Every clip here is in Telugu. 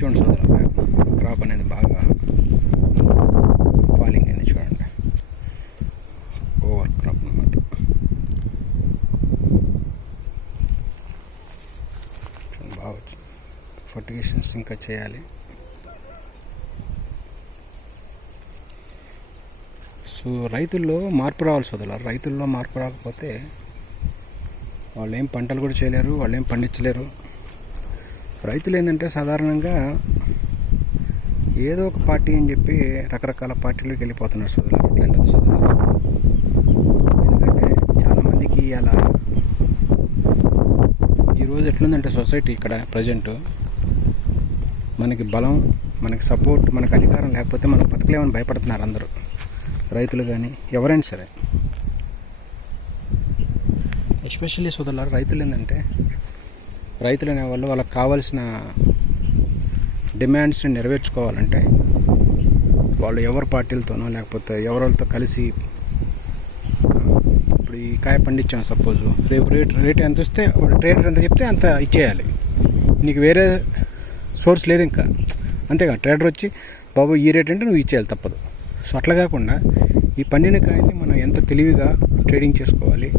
చూడండి సోదరులారా క్రాప్ అనేది బాగా ఫాలింగ్ అయింది చూడండి. ఓవర్ క్రాప్ అనమాట చూడండి బాగా వచ్చింది ఫర్టిగేషన్స్ ఇంకా చేయాలి. సో రైతుల్లో మార్పు రావాలి సోదరు రైతుల్లో మార్పు రాకపోతే వాళ్ళు ఏం పంటలు కూడా చేయలేరు వాళ్ళు ఏం పండించలేరు. రైతులు ఏంటంటే సాధారణంగా ఏదో ఒక పార్టీ అని చెప్పి రకరకాల పార్టీలకు వెళ్ళిపోతున్నారు సోదరులు అట్లా వెళ్ళదు సోదరులు. ఎందుకంటే చాలామందికి అలా ఈరోజు ఎట్లుందంటే సొసైటీ ఇక్కడ ప్రజెంట్ మనకి బలం మనకి సపోర్ట్ మనకు అధికారం లేకపోతే మనం బతకలేమని భయపడుతున్నారు అందరూ. రైతులు కానీ ఎవరైనా సరే. ఎస్పెషల్లీ సోదరులారు రైతులు ఏంటంటే రైతులు అనేవాళ్ళు వాళ్ళకి కావాల్సిన డిమాండ్స్ని నెరవేర్చుకోవాలంటే వాళ్ళు ఎవరి పార్టీలతోనో లేకపోతే ఎవరితో కలిసి ఇప్పుడు ఈ కాయ పండించాం సపోజ్ రేపు రేట్ రేట్ ఎంత వస్తే ట్రేడర్ ఎంత చెప్తే అంత ఇచ్చేయాలి. నీకు వేరే సోర్స్ లేదు ఇంకా. అంతేగా ట్రేడర్ వచ్చి బాబు ఈ రేట్ అంటే నువ్వు ఇచ్చేయాలి తప్పదు. సో అట్లా కాకుండా ఈ పండిన కాయని మనం ఎంత తెలివిగా ట్రేడింగ్ చేసుకోవాలి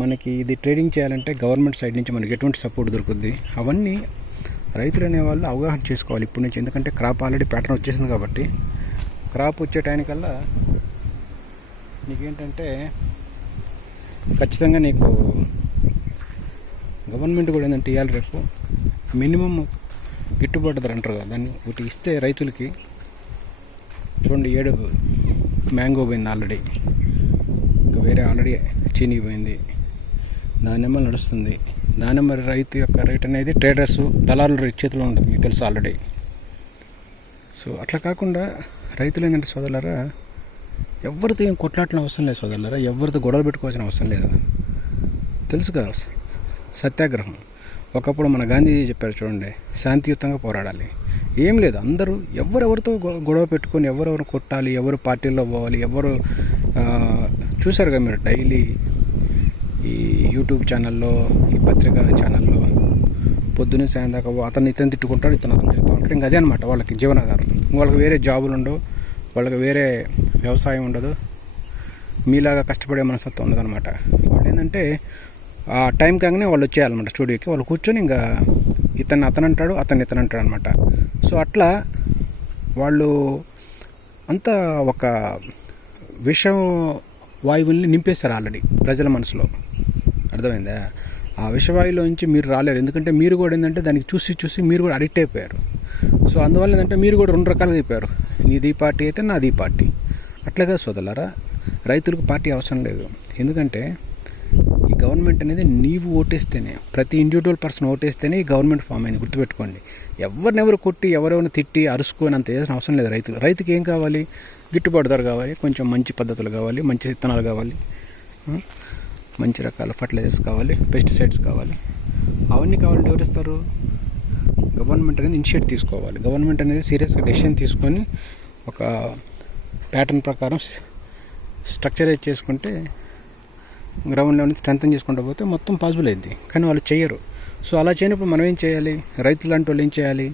మనకి ఇది ట్రేడింగ్ చేయాలంటే గవర్నమెంట్ సైడ్ నుంచి మనకి ఎటువంటి సపోర్ట్ దొరుకుద్ది? అవన్నీ రైతులు అనేవాళ్ళు అవగాహన చేసుకోవాలి ఇప్పటి నుంచి. ఎందుకంటే క్రాప్ ఆల్రెడీ ప్యాటర్న్ వచ్చేసింది కాబట్టి. క్రాప్ వచ్చే టైంకల్లా నీకేంటంటే ఖచ్చితంగా నీకు గవర్నమెంట్ కూడా ఏంటంటే ఇవ్వాలి రేపు. మినిమం గిట్టుబాటు ధర అంటారు కదా దాన్ని ఒకటి ఇస్తే రైతులకి చూడండి ఏడు మ్యాంగో పోయింది ఆల్రెడీ ఇంకా వేరే ఆల్రెడీ చీనీ పోయింది. దానిమ్మ నడుస్తుంది. దానిమ్మ రైతు యొక్క రేట్ అనేది ట్రేడర్స్ దళారుల చేతిలో ఉంటుంది మీకు తెలుసు ఆల్రెడీ సో అట్లా కాకుండా రైతులు ఏంటంటే సోదరులరా ఎవరితో ఏం కొట్లాటం అవసరం లేదు సోదరులరా ఎవరితో గొడవలు పెట్టుకోవాల్సిన అవసరం లేదు. తెలుసు కదా సత్యాగ్రహం. ఒకప్పుడు మన గాంధీజీ చెప్పారు చూడండి శాంతియుతంగా పోరాడాలి. ఏం లేదు అందరూ ఎవరెవరితో గొడవ పెట్టుకొని ఎవరెవరు కొట్టాలి ఎవరు పార్టీల్లో పోవాలి ఎవరు ఆ, చూశారు కదా మీరు డైలీ ఈ యూట్యూబ్ ఛానల్లో ఈ పత్రికా ఛానల్లో పొద్దున్నే సాయం దాకా అతను ఇతను తిట్టుకుంటాడు ఇతను అతను తిరుగుతూ ఉంటాడు. ఇంకా అదే అనమాట వాళ్ళకి జీవనాధారం. వాళ్ళకి వేరే జాబులు ఉండవు వాళ్ళకి వేరే వ్యవసాయం ఉండదు. మీలాగా కష్టపడే మనస్తత్వం ఉండదన్నమాట. వాళ్ళు ఏంటంటే ఆ టైం కాగానే వాళ్ళు వచ్చేయాలన్నమాట స్టూడియోకి. వాళ్ళు కూర్చొని ఇంకా ఇతను అతను అంటాడు అతను ఇతను అంటాడు అనమాట సో అట్లా వాళ్ళు అంతా ఒక విషం వాయువుల్ని నింపేశారు ఆల్రెడీ ప్రజల మనసులో. అర్థమైందా? ఆ విషవాయువులో నుంచి మీరు రాలేరు. ఎందుకంటే మీరు కూడా ఏంటంటే దానికి చూసి చూసి మీరు కూడా అడిక్ట్ అయిపోయారు. సో అందువల్ల ఏంటంటే మీరు కూడా రెండు రకాలుగా అయిపోయారు. నీది పార్టీ అయితే నాది ఈ పార్టీ అట్లాగా సోదరులారా రైతులకు పార్టీ అవసరం లేదు. ఎందుకంటే ఈ గవర్నమెంట్ అనేది నీవు ఓటేస్తేనే ప్రతి ఇండివిజువల్ పర్సన్ ఓటేస్తేనే ఈ గవర్నమెంట్ ఫామ్ అయింది. గుర్తుపెట్టుకోండి. ఎవరినెవరు కొట్టి ఎవరెవరిని తిట్టి అరుసుకొని అంత చేసిన అవసరం లేదు రైతులు రైతుకి ఏం కావాలి? గిట్టుబాటు ధర కావాలి కొంచెం మంచి పద్ధతులు కావాలి మంచి విత్తనాలు కావాలి. మంచి రకాల ఫర్టిలైజర్స్ కావాలి పెస్టిసైడ్స్ కావాలి. అవన్నీ కావాలంటే ఎవరిస్తారు గవర్నమెంట్ అనేది ఇనిషియేట్ తీసుకోవాలి. గవర్నమెంట్ అనేది సీరియస్గా డెసిషన్ తీసుకొని ఒక ప్యాటర్న్ ప్రకారం స్ట్రక్చరైజ్ చేసుకుంటే గ్రౌండ్ లెవెల్ స్ట్రెంగ్ చేసుకుంటూ పోతే మొత్తం పాసిబుల్ అయింది. కానీ వాళ్ళు చేయరు సో అలా చేయనప్పుడు మనం ఏం చేయాలి? రైతులు లాంటి వాళ్ళు ఏం చేయాలి?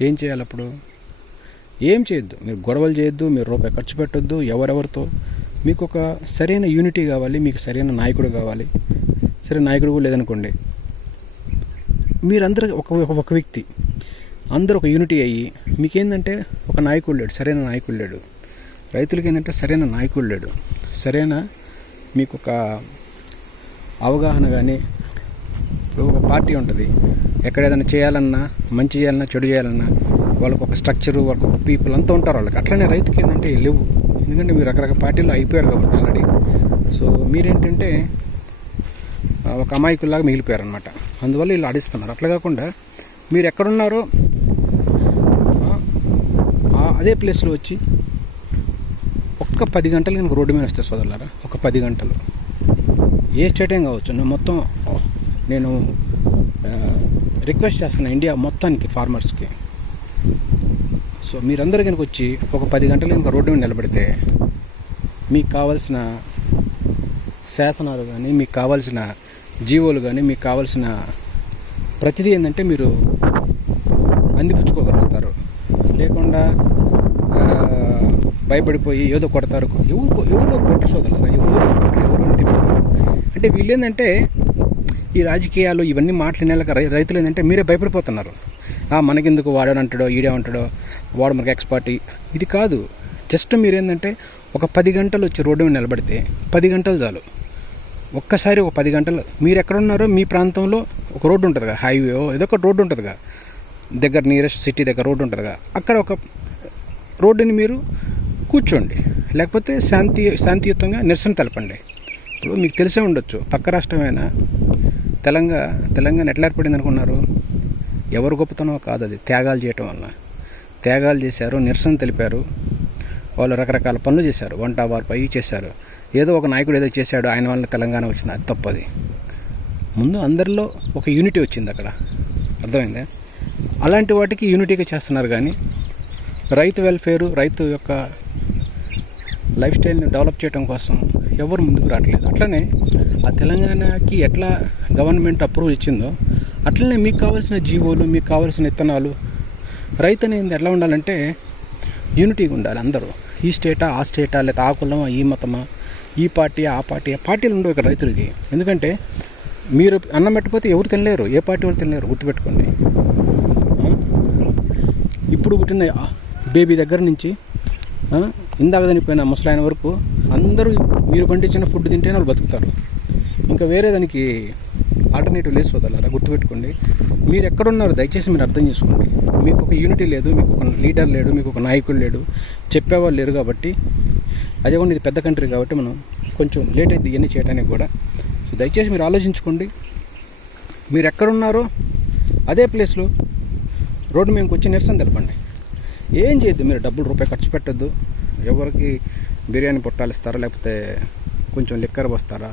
ఏం చేయాలి అప్పుడు ఏం చేయొద్దు. మీరు గొడవలు చేయొద్దు. మీరు రూపాయి ఖర్చు పెట్టొద్దు. ఎవరెవరితో? మీకు ఒక సరైన యూనిటీ కావాలి మీకు సరైన నాయకుడు కావాలి. సరే నాయకుడు కూడా లేదనుకోండి. మీరందరూ ఒక ఒక- వ్యక్తి అందరూ ఒక యూనిటీ అయ్యి మీకేందంటే ఒక నాయకుడు లేడు సరైన నాయకుడు లేడు. రైతులకి ఏంటంటే సరైన నాయకుడు లేడు. సరైన మీకు ఒక అవగాహన కానీ ఇప్పుడు ఒక పార్టీ ఉంటుంది. ఎక్కడ ఏదైనా చేయాలన్నా మంచి చేయాలన్నా చెడు చేయాలన్నా వాళ్ళకు ఒక స్ట్రక్చరు వాళ్ళకు ఒక పీపుల్ అంతా ఉంటారు వాళ్ళకి. అట్లనే రైతుకి ఏంటంటే లేవు. ఎందుకంటే మీరు రకరకాల పార్టీలో అయిపోయారు కాబట్టి ఆల్రెడీ సో మీరేంటంటే ఒక అమాయకుల్లాగా మిగిలిపోయారు అనమాట అందువల్ల వీళ్ళు ఆడిస్తున్నారు. అట్లా కాకుండా మీరు ఎక్కడున్నారో అదే ప్లేస్లో వచ్చి ఒక్క పది గంటలు కనుక రోడ్డు మీద వస్తే సోదరులారా ఒక పది గంటలు. ఏ స్టేట్ ఏం కావచ్చు? నేను మొత్తం నేను రిక్వెస్ట్ చేస్తున్నా ఇండియా మొత్తానికి ఫార్మర్స్కి సో మీరందరూ కనుక వచ్చి ఒక పది గంటలు కనుక రోడ్డు మీద నిలబడితే మీకు కావాల్సిన శాసనాలు కానీ మీకు కావాల్సిన జీవోలు కానీ మీకు కావాల్సిన ప్రతిదీ ఏంటంటే మీరు అందిపుచ్చుకోగలుగుతారు. లేకుండా భయపడిపోయి ఏదో కొడతారు. ఎవరు ఎవరు కొట్ట సోదరులరా? ఎవరు ఎవరు తిప్పరు అంటే వీళ్ళు ఏంటంటే ఈ రాజకీయాలు ఇవన్నీ మాట్లాడినాక రై రైతులు ఏంటంటే మీరే భయపడిపోతున్నారు. ఆ, మనకెందుకు వాడనంటాడో ఈడే అంటాడో వాడు మనకి ఎక్స్పర్ట్ ఇది కాదు. జస్ట్ మీరేంటంటే ఒక పది గంటలు వచ్చి రోడ్డు మీద నిలబడితే పది గంటలు చాలు. ఒక్కసారి ఒక పది గంటలు. మీరు ఎక్కడ ఉన్నారో మీ ప్రాంతంలో ఒక రోడ్డు ఉంటుందిగా హైవే ఏదో ఒక రోడ్డు ఉంటుందిగా. దగ్గర నియరెస్ట్ సిటీ దగ్గర రోడ్డు ఉంటుందిగా. అక్కడ ఒక రోడ్డుని మీరు కూర్చోండి. లేకపోతే శాంతి శాంతియుతంగా నిరసన తెలపండి. ఇప్పుడు మీకు తెలిసే ఉండొచ్చు పక్క రాష్ట్రమైన తెలంగాణ తెలంగాణ ఎట్లా ఏర్పడింది అనుకున్నారు ఎవరు గొప్పతనో కాదు అది త్యాగాలు చేయటం వల్ల త్యాగాలు చేశారు నిరసన తెలిపారు. వాళ్ళు రకరకాల పనులు చేశారు. వంట వారు పై చేశారు. ఏదో ఒక నాయకుడు ఏదో చేశాడు ఆయన వల్ల తెలంగాణ వచ్చింది. అది తప్పది ముందు అందరిలో ఒక యూనిటీ వచ్చింది అక్కడ. అర్థమైందా? అలాంటి వాటికి యూనిటీగా చేస్తున్నారు కానీ రైతు వెల్ఫేరు రైతు యొక్క లైఫ్ స్టైల్ని డెవలప్ చేయడం కోసం ఎవరు ముందుకు రావట్లేదు. అట్లనే ఆ తెలంగాణకి ఎట్లా గవర్నమెంట్ అప్రూవల్ ఇచ్చిందో అట్లనే మీకు కావాల్సిన జీవోలు మీకు కావాల్సిన విత్తనాలు రైతు అనేది ఎట్లా ఉండాలంటే యూనిటీగా ఉండాలి అందరూ. ఈ స్టేటా ఆ స్టేటా లేదా ఆ కులమా ఈ మతమా ఈ పార్టీ ఆ పార్టీ ఆ పార్టీలు ఉండవు ఇక్కడ రైతులకి. ఎందుకంటే మీరు అన్నం పెట్టకపోతే ఎవరు తినలేరు. ఏ పార్టీ వాళ్ళు తినలేరు. గుర్తుపెట్టుకోండి. ఇప్పుడు పుట్టిన బేబీ దగ్గర నుంచి ఇందాక చనిపోయిన ముసలాయన వరకు అందరూ మీరు పండించిన ఫుడ్ తింటేనే వాళ్ళు బతుకుతారు. ఇంకా వేరే దానికి ఆల్టర్నేటివ్ లేదు సోదరులారా గుర్తుపెట్టుకోండి. మీరు ఎక్కడున్నారు దయచేసి మీరు అర్థం చేసుకోండి. మీకు ఒక యూనిటీ లేదు మీకు ఒక లీడర్ లేడు మీకు ఒక నాయకుడు లేడు చెప్పేవాళ్ళు లేరు కాబట్టి అదే కూడా ఇది పెద్ద కంట్రీ కాబట్టి మనం కొంచెం లేట్ అయింది ఇవన్నీ చేయడానికి కూడా. సో దయచేసి మీరు ఆలోచించుకోండి. మీరు ఎక్కడున్నారో అదే ప్లేస్లో రోడ్డు మేము వచ్చి నిరసన తెలపండి. ఏం చేయొద్దు మీరు డబ్బులు రూపాయి ఖర్చు పెట్టద్దు. ఎవరికి బిర్యానీ పొట్టాలు ఇస్తారా లేకపోతే కొంచెం లిక్కర్ పోస్తారా?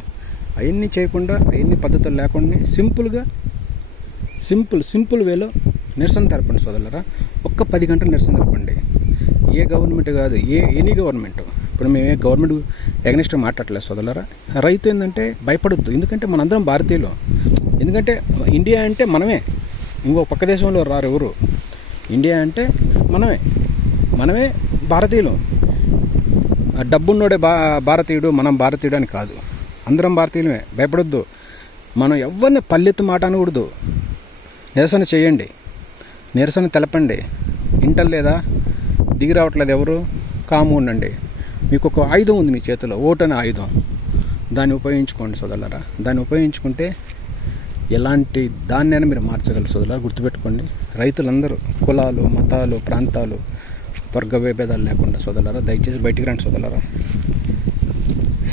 అవన్నీ చేయకుండా అవన్నీ పద్ధతులు లేకుండా సింపుల్గా సింపుల్ సింపుల్ వేలో నిరసన తెలపండి సోదరులరా. ఒక్క పది గంటలు నిరసన తెలపండి. ఏ గవర్నమెంట్ కాదు ఏ ఎనీ గవర్నమెంట్. ఇప్పుడు మేము గవర్నమెంట్ ఎగనిస్ట్ మాట్లాడలేదు సోదరులరా. రైతు ఏంటంటే భయపడొద్దు. ఎందుకంటే మనందరం భారతీయులు. ఎందుకంటే ఇండియా అంటే మనమే. ఇంకో పక్క దేశంలో రారు ఎవరు? ఇండియా అంటే మనమే. మనమే భారతీయులు. డబ్బున్నోడే బా భారతీయుడు మనం భారతీయుడు అని కాదు. అందరం భారతీయులమే. భయపడొద్దు. మనం ఎవరిని పల్లెత్తు మాట అనకూడదు. నిరసన చేయండి. నిరసన తెలపండి. ఇంటర్ లేదా దిగి రావట్లేదు ఎవరు? కాము ఉండండి. మీకు ఒక ఆయుధం ఉంది మీ చేతిలో. ఓటు అనే ఆయుధం. దాన్ని ఉపయోగించుకోండి సోదరులారా. దాన్ని ఉపయోగించుకుంటే ఎలాంటి దాన్నైనా మీరు మార్చగలరు సోదరులారా. గుర్తుపెట్టుకోండి. రైతులందరూ కులాలు మతాలు ప్రాంతాలు వర్గ విభేదాలు లేకుండా సోదరులారా దయచేసి బయటికి రండి సోదరులారా.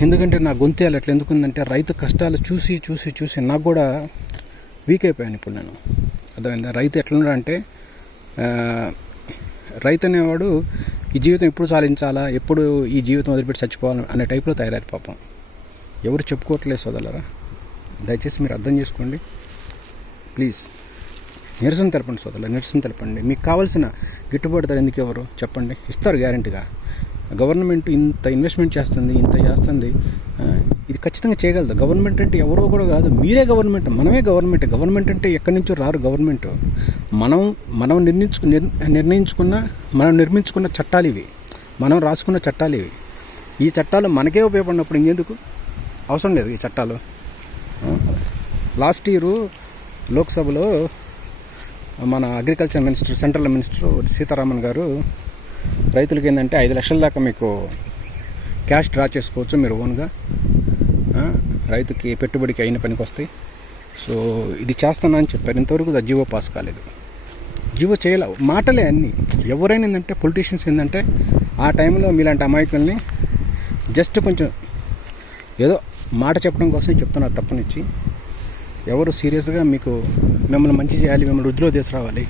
ఎందుకంటే నా గొంతేలు అట్లా ఎందుకుందంటే రైతు కష్టాలు చూసి చూసి చూసి నాకు కూడా వీక్ అయిపోయాను ఇప్పుడు నేను. అర్థమైందా? రైతు ఎట్లున్నాడు అంటే రైతు అనేవాడు ఈ జీవితం ఎప్పుడు సాధించాలా ఎప్పుడు ఈ జీవితం వదిలిపెట్టి చచ్చిపోవాలి అనే టైప్లో తయారారు పాపం. ఎవరు చెప్పుకోవట్లేదు సోదరులారా? దయచేసి మీరు అర్థం చేసుకోండి. ప్లీజ్. నిరసన తెలపండి సోదరులు నిరసన తెలపండి. మీకు కావాల్సిన గిట్టుబాటు ధర ఎందుకు ఎవరు? చెప్పండి. ఇస్తారు గ్యారంటీగా. గవర్నమెంట్ ఇంత ఇన్వెస్ట్మెంట్ చేస్తుంది ఇంత చేస్తుంది ఇది ఖచ్చితంగా చేయగలదు. గవర్నమెంట్ అంటే ఎవరో కూడా కాదు. మీరే గవర్నమెంట్ మనమే గవర్నమెంట్. గవర్నమెంట్ అంటే ఎక్కడి నుంచో రారు గవర్నమెంట్. మనం మనం నిర్ణయించుకు నిర్- నిర్ణయించుకున్న మనం నిర్మించుకున్న చట్టాలు ఇవి. మనం రాసుకున్న చట్టాలు ఇవి. ఈ చట్టాలు మనకే ఉపయోగపడినప్పుడు ఇంకెందుకు? అవసరం లేదు ఈ చట్టాలు. లాస్ట్ ఇయర్ లోక్సభలో మన agriculture minister central minister Sitharaman garu రైతులకి ఏంటంటే ఐదు లక్షల దాకా మీకు క్యాష్ డ్రా చేసుకోవచ్చు మీరు ఓన్గా. రైతుకి పెట్టుబడికి అయిన పనికి వస్తాయి. సో ఇది చేస్తానని చెప్పారు. ఇంతవరకు అది జీవో పాస్ కాలేదు. జీవో చేయలేవు మాటలే అన్నీ. ఎవరైనా ఏంటంటే పొలిటీషియన్స్ ఏంటంటే ఆ టైంలో మీలాంటి అమాయకుల్ని జస్ట్ కొంచెం ఏదో మాట చెప్పడం కోసం చెప్తున్నారు తప్పనిచ్చి. ఎవరు సీరియస్గా మీకు మిమ్మల్ని మంచి చేయాలి మిమ్మల్ని వృద్ధిలో తీసుకురావాలి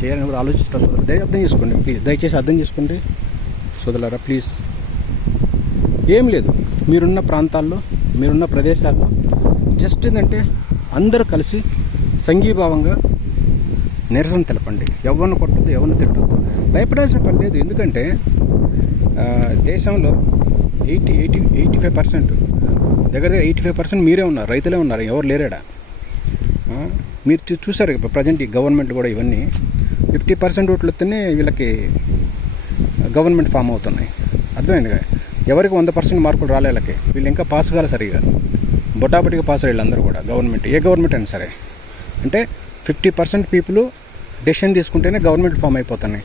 చేయాలని కూడా ఆలోచిస్తారు సోదరు దయ అర్థం చేసుకోండి ప్లీజ్. దయచేసి అర్థం చేసుకోండి. సోదరులారా ప్లీజ్. ఏం లేదు. మీరున్న ప్రాంతాల్లో మీరున్న ప్రదేశాల్లో జస్ట్ ఏంటంటే అందరూ కలిసి సంఘీభావంగా నిరసన తెలపండి. ఎవరిని కొట్టద్దు ఎవరిని తిట్టద్దు. భయపడాల్సిన పని లేదు. ఎందుకంటే దేశంలో eighty eighty eighty five percent దగ్గర దగ్గర ఎయిటీ ఫైవ్ పర్సెంట్ మీరే ఉన్నారు. రైతులే ఉన్నారు. ఎవరు లేరాడా? మీరు చూసారు ఇప్పుడు ప్రజెంట్ ఈ గవర్నమెంట్ కూడా ఇవన్నీ. ఫిఫ్టీ పర్సెంట్ ఓట్లు వస్తేనే వీళ్ళకి గవర్నమెంట్ ఫామ్ అవుతున్నాయి. అర్థమైంది కదా? ఎవరికి వంద పర్సెంట్ మార్కులు రాలే వీళ్ళకి. వీళ్ళు ఇంకా పాస్ కాలే సరిగా. బొటాబొటిగా పాస్ అయ్యారు అందరూ కూడా గవర్నమెంట్. ఏ గవర్నమెంట్ అయినా సరే. అంటే ఫిఫ్టీ పర్సెంట్ పీపుల్ డెసిషన్ తీసుకుంటేనే గవర్నమెంట్ ఫామ్ అయిపోతున్నాయి.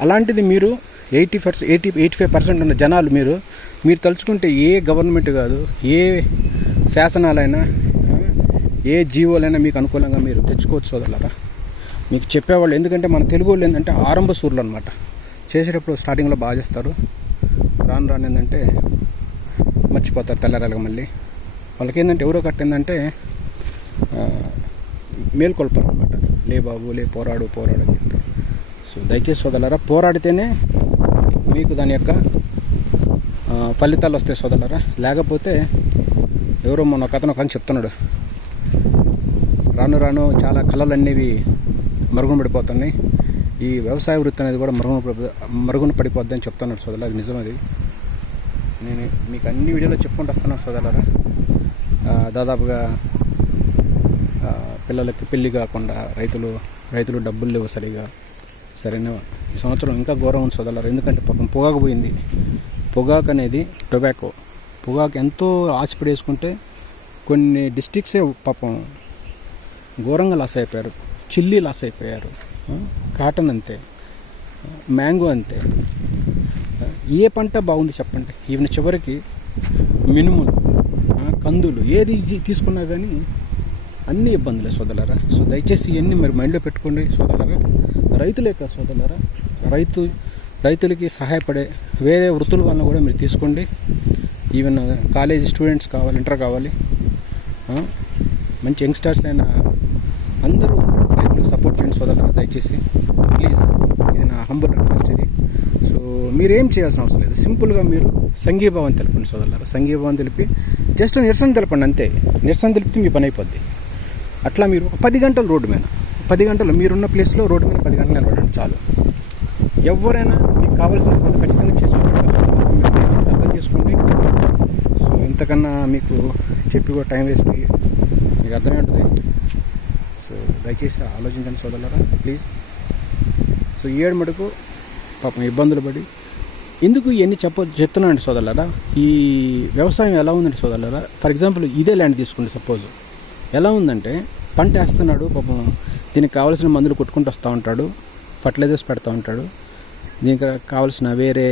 అలాంటిది మీరు eighty percent eighty eighty five percent ఉన్న జనాలు మీరు మీరు తలుచుకుంటే ఏ గవర్నమెంట్ కాదు ఏ శాసనాలైనా ఏ జీవోలైనా మీకు అనుకూలంగా మీరు తెచ్చుకోవచ్చు సోదరులారా? మీకు చెప్పేవాళ్ళు ఎందుకంటే మన తెలుగు వాళ్ళు ఏంటంటే ఆరంభ సూర్లు అనమాట చేసేటప్పుడు స్టార్టింగ్లో బాగా చేస్తారు. రాను రాను ఏంటంటే మర్చిపోతారు తెల్లారాలుగా మళ్ళీ. వాళ్ళకి ఏంటంటే ఎవరో కట్టిందంటే మేల్కొల్పరు అనమాట లే బాబు లే పోరాడు పోరాడు అని చెప్పి. సో దయచేసి సోదలరా పోరాడితేనే మీకు దాని యొక్క ఫలితాలు వస్తాయి సోదలరా లేకపోతే ఎవరో మొన్న కథను కానీ చెప్తున్నాడు. రాను రాను చాలా కళలు అనేవి మరుగున పడిపోతున్నాయి ఈ వ్యవసాయ వృత్తి అనేది కూడా మరుగున పడిపో- మరుగున పడిపోద్ది అని చెప్తున్నాడు సోదరులు అది నిజం అది నేను మీకు అన్ని వీడియోలో చెప్పుకుంటూ వస్తున్నాను సోదరులారా. దాదాపుగా పిల్లలకి పెళ్ళి కాకుండా రైతులు రైతులు డబ్బులు లేవు సరిగా. సరైన ఈ సంవత్సరం ఇంకా ఘోరం ఉంది సోదరులారా. ఎందుకంటే పాపం పొగాకు పోయింది. పొగాకు అనేది టొబాకో. పొగాకు ఎంతో ఆశపడేసుకుంటే కొన్ని డిస్ట్రిక్ట్సే పాపం ఘోరంగా లాస్ అయిపోయారు. చిల్లీ లాస్ అయిపోయారు. కాటన్ అంతే. మ్యాంగో అంతే. ఏ పంట బాగుంది చెప్పండి. ఈవెన్ చివరికి మినుములు కందులు ఏది తీసుకున్నా కానీ అన్ని ఇబ్బందులే సోదలరా సో దయచేసి ఇవన్నీ మరి మైండ్లో పెట్టుకోండి సోదలరా రైతులే కాదు సోదలరా రైతు రైతులకి సహాయపడే వేరే వృత్తుల వలన కూడా మీరు తీసుకోండి. ఈవెన్ కాలేజ్ స్టూడెంట్స్ కావాలి ఇంటర్ కావాలి. మంచి యంగ్స్టర్స్ అయిన అందరూ సపోర్ట్ దయచేసి ప్లీజ్ ఇది నా హంబుల్ రిక్వెస్ట్ ఇది. సో మీరేం చేయాల్సిన అవసరం లేదు. సింపుల్గా మీరు సంఘీభావం తెలపండి సోదరులారు. సంఘీభావం తెలిపి జస్ట్ నిరసన తెలపండి అంతే. నిరసన తెలిపితే మీ పని అయిపోద్ది. అట్లా మీరు ఒక పది గంటలు రోడ్డు మీద పది గంటలు మీరున్న ప్లేస్లో రోడ్డు మీద పది గంటలు నిలబడండి చాలు. ఎవరైనా మీకు కావాల్సిన పని ఖచ్చితంగా చేసి అర్థం చేసుకోండి. సో ఇంతకన్నా మీకు చెప్పి కూడా టైం వేస్ట్ మీకు అర్థమే ఉంటుంది. దయచేసి ఆలోచించండి సోదరులారా ప్లీజ్ సో ఈ ఏడు మటుకు పాపం ఇబ్బందులు పడి ఎందుకు ఇవన్నీ చెప్ప చెప్తున్నానండి సోదరులారా ఈ వ్యవసాయం ఎలా ఉందండి సోదరులారా ఫర్ ఎగ్జాంపుల్ ఇదే ల్యాండ్ తీసుకోండి సపోజ్ ఎలా ఉందంటే పంట వేస్తున్నాడు పాపం దీనికి కావాల్సిన మందులు కొట్టుకుంటూ వస్తూ ఉంటాడు ఫర్టిలైజర్స్ పెడతా ఉంటాడు దీనికి కావాల్సిన వేరే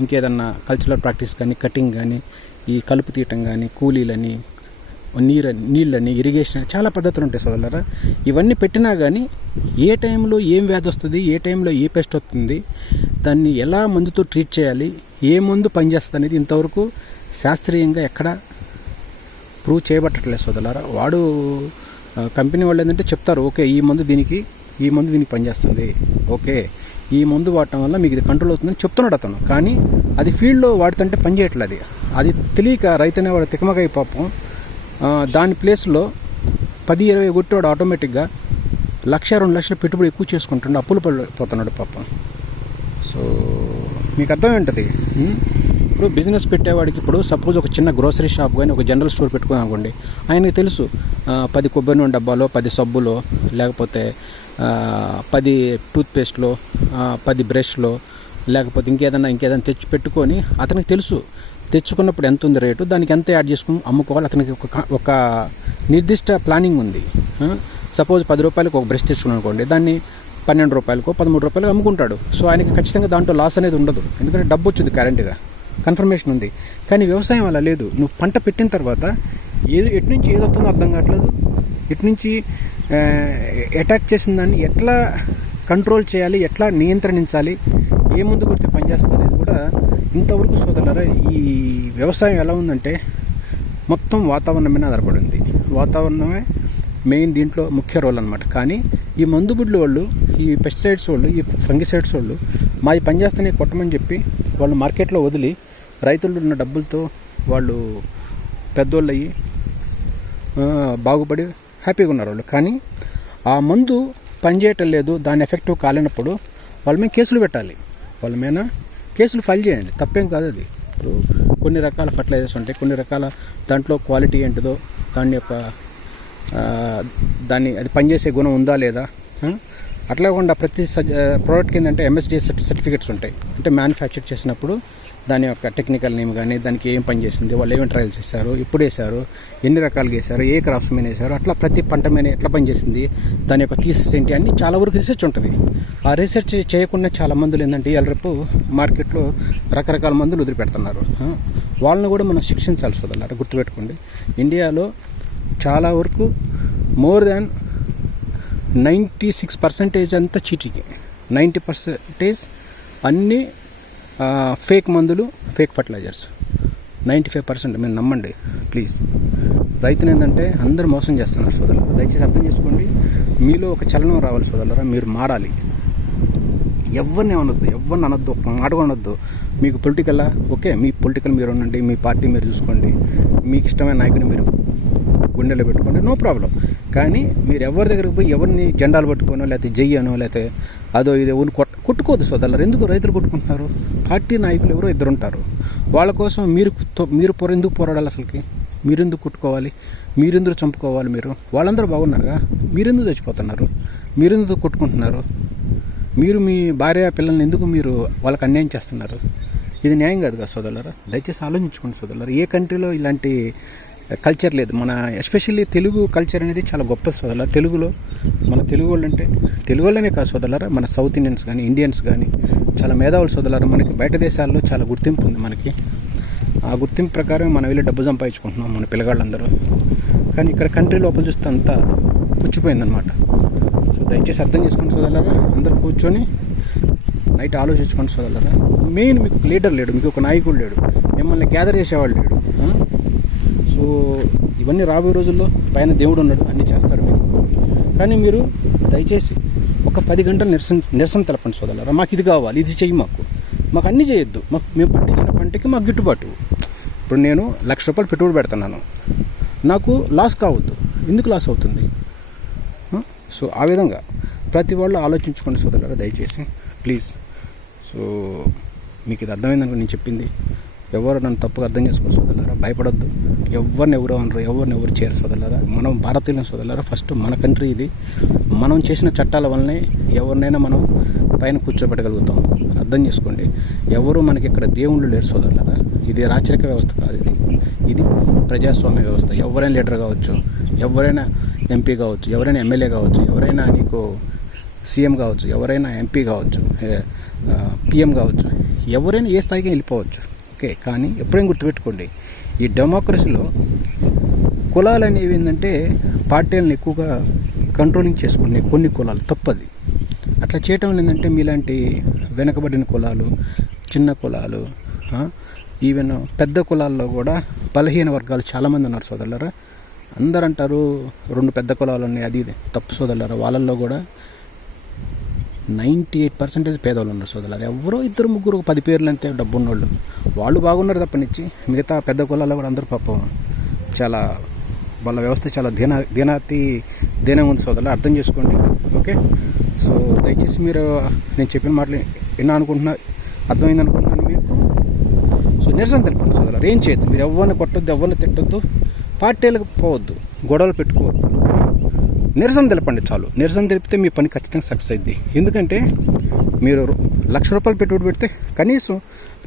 ఇంకేదన్నా కల్చరల్ ప్రాక్టీస్ కానీ కటింగ్ కానీ ఈ కలుపు తీయటం కానీ కూలీలని నీరు నీళ్ళని ఇరిగేషన్ చాలా పద్ధతులు ఉంటాయి సోదరులరా. ఇవన్నీ పెట్టినా కానీ ఏ టైంలో ఏం వ్యాధి వస్తుంది ఏ టైంలో ఏ పెస్ట్ వస్తుంది దాన్ని ఎలా మందుతో ట్రీట్ చేయాలి ఏ మందు పనిచేస్తుంది అనేది ఇంతవరకు శాస్త్రీయంగా ఎక్కడ ప్రూవ్ చేయబట్టట్లేదు సోదరులారా. వాడు కంపెనీ వాళ్ళు ఏంటంటే చెప్తారు ఓకే ఈ మందు దీనికి ఈ మందు దీనికి పనిచేస్తుంది ఓకే ఈ మందు వాడటం వల్ల మీకు ఇది కంట్రోల్ అవుతుందని చెప్తున్నాడు అతను. కానీ అది ఫీల్డ్లో వాడుతుంటే పని చేయట్లేదు అది తెలియక రైతు అనేవాడు తికమకాయ పాపం. దాని ప్లేస్లో పది ఇరవై కొట్టేవాడు ఆటోమేటిక్గా లక్ష రెండు లక్షలు పెట్టుబడి ఎక్కువ చేసుకుంటుండే అప్పులు పడిపోతున్నాడు పాపం. సో మీకు అర్థమై ఉంటుంది ఇప్పుడు బిజినెస్ పెట్టేవాడికి ఇప్పుడు సపోజ్ ఒక చిన్న గ్రోసరీ షాప్ కానీ ఒక జనరల్ స్టోర్ పెట్టుకుని అనుకోండి ఆయనకి తెలుసు పది కొబ్బరి నూనె డబ్బాలో పది సబ్బులో లేకపోతే పది టూత్పేస్ట్లో పది బ్రష్లో లేకపోతే ఇంకేదైనా ఇంకేదైనా తెచ్చి పెట్టుకొని అతనికి తెలుసు తెచ్చుకున్నప్పుడు ఎంత ఉంది రేటు? దానికి ఎంత యాడ్ చేసుకుని అమ్ముకోవాలి? అతనికి ఒక ఒక నిర్దిష్ట ప్లానింగ్ ఉంది. సపోజ్ పది రూపాయలకు ఒక బ్రష్ తెచ్చుకున్నాను అనుకోండి దాన్ని పన్నెండు రూపాయలకు పదమూడు రూపాయలకు అమ్ముకుంటాడు. సో ఆయనకి ఖచ్చితంగా దాంట్లో లాస్ అనేది ఉండదు. ఎందుకంటే డబ్బు వచ్చింది కరెంట్గా కన్ఫర్మేషన్ ఉంది. కానీ వ్యవసాయం అలా లేదు. నువ్వు పంట పెట్టిన తర్వాత ఏది ఎటు నుంచి ఏది వస్తుందో అర్థం కావట్లేదు. ఎటు నుంచి అటాక్ చేసిన దాన్ని ఎట్లా కంట్రోల్ చేయాలి? ఎట్లా నియంత్రణించాలి? ఏ ముందు కొడితే పనిచేస్తుంది అనేది కూడా ఇంతవరకు సోదరులరా ఈ వ్యవసాయం ఎలా ఉందంటే మొత్తం వాతావరణం మీద ఆధారపడి ఉంది. వాతావరణమే మెయిన్ దీంట్లో ముఖ్య రోల్ అనమాట కానీ ఈ మందుగుడ్లు వాళ్ళు ఈ పెస్టిసైడ్స్ వాళ్ళు ఈ ఫంగిసైడ్స్ వాళ్ళు మాది పనిచేస్తేనే కొట్టమని చెప్పి వాళ్ళు మార్కెట్లో వదిలి రైతులు ఉన్న డబ్బులతో వాళ్ళు పెద్దోళ్ళు అయ్యి బాగుపడి హ్యాపీగా ఉన్నారు వాళ్ళు. కానీ ఆ మందు పనిచేయటం లేదు దాని ఎఫెక్టివ్ కాలేనప్పుడు వాళ్ళ మీద కేసులు పెట్టాలి. వాళ్ళ మీద కేసులు ఫైల్ చేయండి. తప్పేం కాదు అది. ఇప్పుడు కొన్ని రకాల ఫర్టిలైజర్స్ ఉంటాయి. కొన్ని రకాల దాంట్లో క్వాలిటీ ఏంటిదో దాని యొక్క దాన్ని అది పనిచేసే గుణం ఉందా లేదా? అట్లా కాకుండా ప్రతి సజ్ ప్రోడక్ట్కి ఏంటంటే ఎంఎస్డి సర్టిఫికెట్స్ ఉంటాయి. అంటే మ్యానుఫ్యాక్చర్ చేసినప్పుడు దాని యొక్క టెక్నికల్ నేమ్ కానీ దానికి ఏం పని చేసింది వాళ్ళు ఏమేమి ట్రయల్స్ చేశారు ఎప్పుడు వేశారు ఎన్ని రకాలుగా వేశారు ఏ క్రాప్స్ మీద వేశారు అట్లా ప్రతి పంట మీద ఎట్లా పనిచేసింది దాని యొక్క థీసెస్ ఏంటి అన్ని చాలా వరకు రీసెర్చ్ ఉంటుంది. ఆ రీసెర్చ్ చేయకుండా చాలా మందులు ఏంటంటే ఇవాళ రేపు మార్కెట్లో రకరకాల మందులు వదిలిపెడుతున్నారు. వాళ్ళని కూడా మనం శిక్షించాల్సి వదలరు గుర్తుపెట్టుకోండి. ఇండియాలో చాలా వరకు more than ninety six percentage అంతా చీటింగ్ నైంటీ పర్సెంటేజ్ అన్నీ ఫేక్ మందులు fake fertilisers. Ninety five percent మీరు నమ్మండి ప్లీజ్. రైతులు ఏంటంటే అందరూ మోసం చేస్తున్నారు సోదరులు. దయచేసి అర్థం చేసుకోండి మీలో ఒక చలనం రావాలి సోదరులరా మీరు మారాలి. ఎవరిని అనొద్దు ఎవరిని అనొద్దు ఒక మాట అనొద్దు. మీకు పొలిటికల్లా ఓకే మీ పొలిటికల్ మీరు ఉండండి మీ పార్టీ మీరు చూసుకోండి. మీకు ఇష్టమైన నాయకుని మీరు గుండెలో పెట్టుకోండి నో ప్రాబ్లం. కానీ మీరు ఎవరి దగ్గరికి పోయి ఎవరిని జెండాలు పట్టుకోనో లేకపోతే జయ్యనో లేకపోతే అదో ఇది ఊరు కొట్ కొట్టుకోదు సోదరులు ఎందుకు రైతులు కొట్టుకుంటున్నారు? పార్టీ నాయకులు ఎవరో ఇద్దరు ఉంటారు వాళ్ళ కోసం మీరు తో- మీరు పొర ఎందుకు పోరాడాలి అసలుకి? మీరెందుకు కుట్టుకోవాలి? మీరెందుకు చంపుకోవాలి మీరు? వాళ్ళందరూ బాగున్నారుగా. మీరెందుకు చచ్చిపోతున్నారు? మీరెందుకు కొట్టుకుంటున్నారు? మీరు మీ భార్య పిల్లల్ని ఎందుకు మీరు వాళ్ళకి అన్యాయం చేస్తున్నారు? ఇది న్యాయం కాదు కదా సోదరులారా? దయచేసి ఆలోచించుకోండి సోదరులారా. ఏ కంట్రీలో ఇలాంటి కల్చర్ లేదు. మన ఎస్పెషల్లీ తెలుగు కల్చర్ అనేది చాలా గొప్ప సోదరుల తెలుగులో మన తెలుగు వాళ్ళు అంటే తెలుగు వాళ్ళనే కాదు సోదరులారా మన సౌత్ ఇండియన్స్ కానీ ఇండియన్స్ కానీ చాలా మేధావులు సోదరులారా. మనకి బయట దేశాల్లో చాలా గుర్తింపు ఉంది మనకి. ఆ గుర్తింపు ప్రకారం మనం వెళ్ళి డబ్బు సంపాదించుకుంటున్నాం మన పిల్లగాళ్ళందరూ. కానీ ఇక్కడ కంట్రీ లోపల చూస్తే అంతా పుచ్చిపోయిందనమాట సో దయచేసి అర్థం చేసుకోండి సోదరులారా. అందరూ కూర్చొని నైట్ ఆలోచించుకోండి సోదరులారా. మెయిన్ మీకు లీడర్ లేడు మీకు ఒక నాయకుడు లేడు. మిమ్మల్ని గ్యాదర్ చేసేవాళ్ళు లేడు. మీకు సో ఇవన్నీ రాబోయే రోజుల్లో పైన దేవుడు ఉన్నాడు అన్నీ చేస్తాడు మీకు. కానీ మీరు దయచేసి ఒక పది గంటలు నిరసన నిరసన తెలపండి సోదరులారా. మాకు ఇది కావాలి ఇది చెయ్యి మాకు. మాకు అన్నీ చేయొద్దు. మాకు మేము పండించిన పంటకి మాకు గిట్టుబాటు. ఇప్పుడు నేను లక్ష రూపాయలు పెట్టుబడి పెడుతున్నాను. నాకు లాస్ కావద్దు. ఎందుకు లాస్ అవుతుంది? సో ఆ విధంగా ప్రతి వాళ్ళు ఆలోచించుకోండి సోదరులారా దయచేసి. ప్లీజ్. సో మీకు ఇది అర్థమైందనుకో నేను చెప్పింది. ఎవరు నన్ను తప్పుగా అర్థం చేసుకోవచ్చు సోదరులారా భయపడొద్దు. ఎవరిని ఎవరు అనరు ఎవరిని ఎవరు చేయరు సోదరులారా. మనం భారతీయుల సోదరులారా ఫస్ట్ మన కంట్రీ ఇది. మనం చేసిన చట్టాల వల్లనే ఎవరినైనా మనం పైన కూర్చోబెట్టగలుగుతాం. అర్థం చేసుకోండి. ఎవరు మనకి ఇక్కడ దేవుళ్ళు లేరు సోదరులారా. ఇది రాచరిక వ్యవస్థ కాదు ఇది. ఇది ప్రజాస్వామ్య వ్యవస్థ. ఎవరైనా లీడర్ కావచ్చు ఎవరైనా ఎంపీ కావచ్చు ఎవరైనా ఎమ్మెల్యే కావచ్చు ఎవరైనా నీకు సీఎం కావచ్చు ఎవరైనా ఎంపీ కావచ్చు పిఎం కావచ్చు ఎవరైనా ఏ స్థాయికి వెళ్ళిపోవచ్చు. ఓకే కానీ ఎప్పుడైనా గుర్తుపెట్టుకోండి ఈ డెమోక్రసీలో కులాలు అనేవి ఏంటంటే పార్టీలను ఎక్కువగా కంట్రోలింగ్ చేసుకునే కొన్ని కులాలు తప్పది. అట్లా చేయటం ఏంటంటే మీలాంటి వెనకబడిన కులాలు చిన్న కులాలు ఈవెన్ పెద్ద కులాల్లో కూడా బలహీన వర్గాలు చాలామంది ఉన్నారు సోదరులరా. అందరు అంటారు రెండు పెద్ద కులాలు ఉన్నాయి అది ఇది. తప్పు సోదరులరా వాళ్ళల్లో కూడా నైంటీ ఎయిట్ పర్సెంటేజ్ పేదవాళ్ళు ఉన్నారు సోదరులారు. ఎవరో ఇద్దరు ముగ్గురు పది పేర్లు అంతే డబ్బు ఉన్నోళ్ళు వాళ్ళు బాగున్నారు తప్పనిచ్చి మిగతా పెద్ద కులాల్లో కూడా అందరూ పాపం చాలా వాళ్ళ వ్యవస్థ చాలా దీనా దీనాతి దీనం ఉంది సోదరులు అర్థం చేసుకోండి. ఓకే? సో దయచేసి మీరు నేను చెప్పిన మాటలు విన్నా అనుకుంటున్నా అర్థమైంది అనుకుంటున్నాను మీకు? సో నిరసన తెలపండి సోదరులు ఏం చేయొద్దు? మీరు ఎవరిని కొట్టొద్దు ఎవరిని తిట్టొద్దు పార్టీలకు పోవద్దు గొడవలు పెట్టుకోవద్దు. నిరసన తెలపండి చాలు. నిరసన తెలిపితే మీ పని ఖచ్చితంగా సక్సెస్ అయింది ఎందుకంటే మీరు లక్ష రూపాయలు పెట్టుబడి పెడితే కనీసం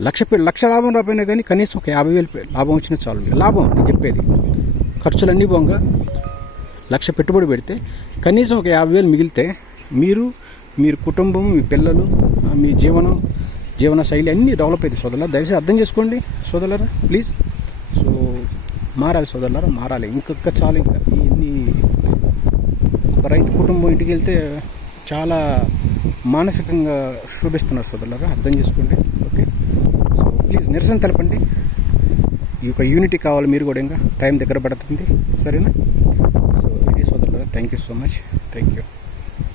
లక్ష పె- లక్ష లాభం రాపోయినా కానీ కనీసం ఒక యాభై వేలు లాభం వచ్చినా చాలు. లాభం నేను చెప్పేది. ఖర్చులన్నీ బొంగ లక్ష పెట్టుబడి పెడితే కనీసం ఒక యాభై వేలు మిగిలితే మీరు మీరు కుటుంబం మీ పిల్లలు మీ జీవనం జీవన శైలి అన్నీ డెవలప్ అవుతాయి సోదరులారా. దయచేసి అర్థం చేసుకోండి సోదరులారా ప్లీజ్. సో మారాలి సోదరులారా మారాలి. ఇంకొక చాలు ఇంకా. ఇన్ని ఒక రైతు కుటుంబం ఇంటికి వెళ్తే చాలా మానసికంగా శోభిస్తున్నారు సోదరులారా. అర్థం చేసుకోండి. ఓకే. నిరసన తెలపండి. ఈ యొక్క యూనిటీ కావాలి మీరు కూడా ఇంకా. టైం దగ్గర పడుతుంది. సరేనా? సో ఇది సోదరులారా thank you so much thank you